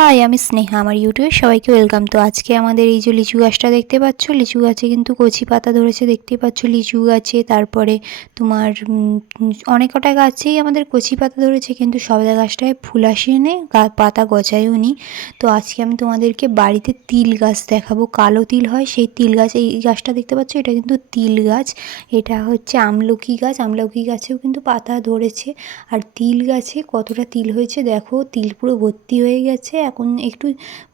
High, আমি স্নেহা। আমার ইউটিউবে সবাইকে ওয়েলকাম। তো আজকে আমাদের এই যে লিচু গাছটা দেখতে পাচ্ছ, লিচু গাছে কিন্তু কচি পাতা ধরেছে, দেখতেই পাচ্ছ। লিচু গাছে তারপরে তোমার অনেক কটা গাছেই আমাদের কচি পাতা ধরেছে, কিন্তু সবেদা গাছটায় ফুল আসেনি, পাতা গজায়ও নি। তো আজকে আমি তোমাদেরকে বাড়িতে তিল গাছ দেখাবো। কালো তিল হয় সেই তিল গাছ। এই গাছটা দেখতে পাচ্ছ, এটা কিন্তু তিল গাছ। এটা হচ্ছে আমলকি গাছ। আমলকি গাছেও কিন্তু পাতা ধরেছে। আর তিল গাছে কতটা তিল হয়েছে দেখো, তিল পুরো ভর্তি হয়ে গেছে। এখন একটু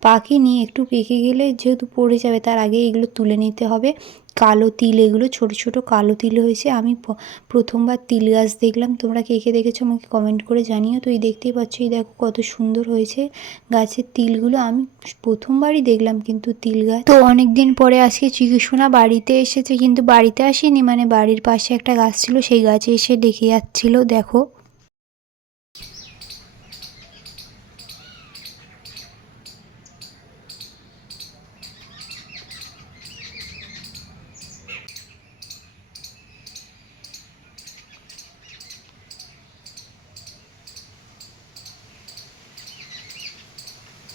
পাকেনি, একটু পেকে গেলে যেহেতু পড়ে যাবে, তার আগে এগুলো তুলে নিতে হবে। কালো তিল, এগুলো ছোট ছোট কালো তিল হয়েছে। আমি প্রথমবার তিল গাছ দেখলাম। তোমরা কে কে দেখেছো আমাকে কমেন্ট করে জানিও। তো এই দেখতেই পাচ্ছ, এই দেখো কত সুন্দর হয়েছে গাছের তিলগুলো। আমি প্রথমবারই দেখলাম কিন্তু তিল গাছ। তো অনেক দিন পরে আজকে চিকিৎসোনা বাড়িতে এসেছে, কিন্তু বাড়িতে আসেনি, মানে বাড়ির পাশে একটা গাছ ছিল, সেই গাছে এসে দেখে যাচ্ছিল। দেখো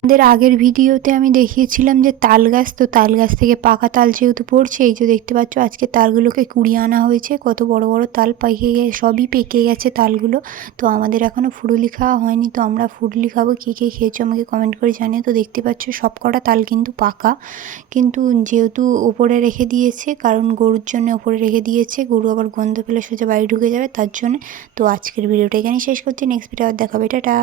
আমাদের আগের ভিডিওতে আমি দেখিয়েছিলাম যে তাল গাছ, তো তাল গাছ থেকে পাকা তাল যেহেতু পড়ছে, এই যে দেখতে পাচ্ছ আজকে তালগুলোকে কুড়িয়ে আনা হয়েছে। কত বড় বড় তাল, পেকে গেছে, সবই পেকে গেছে তালগুলো। তো আমাদের এখনও ফুরুলি খাওয়া হয়নি, তো আমরা ফুরুলি খাবো। কে কে খেয়েছো আমাকে কমেন্ট করে জানিও। তো দেখতে পাচ্ছ সব কটা তাল কিন্তু পাকা, কিন্তু যেহেতু ওপরে রেখে দিয়েছে, কারণ গরুর জন্য ওপরে রেখে দিয়েছে, গরু আবার গন্ধ পেলে সোজা বাড়ি ঢুকে যাবে, তার জন্য। তো আজকের ভিডিওটা এখানেই শেষ করছি। নেক্সট ভিডিও আবার দেখাবে। টাটা।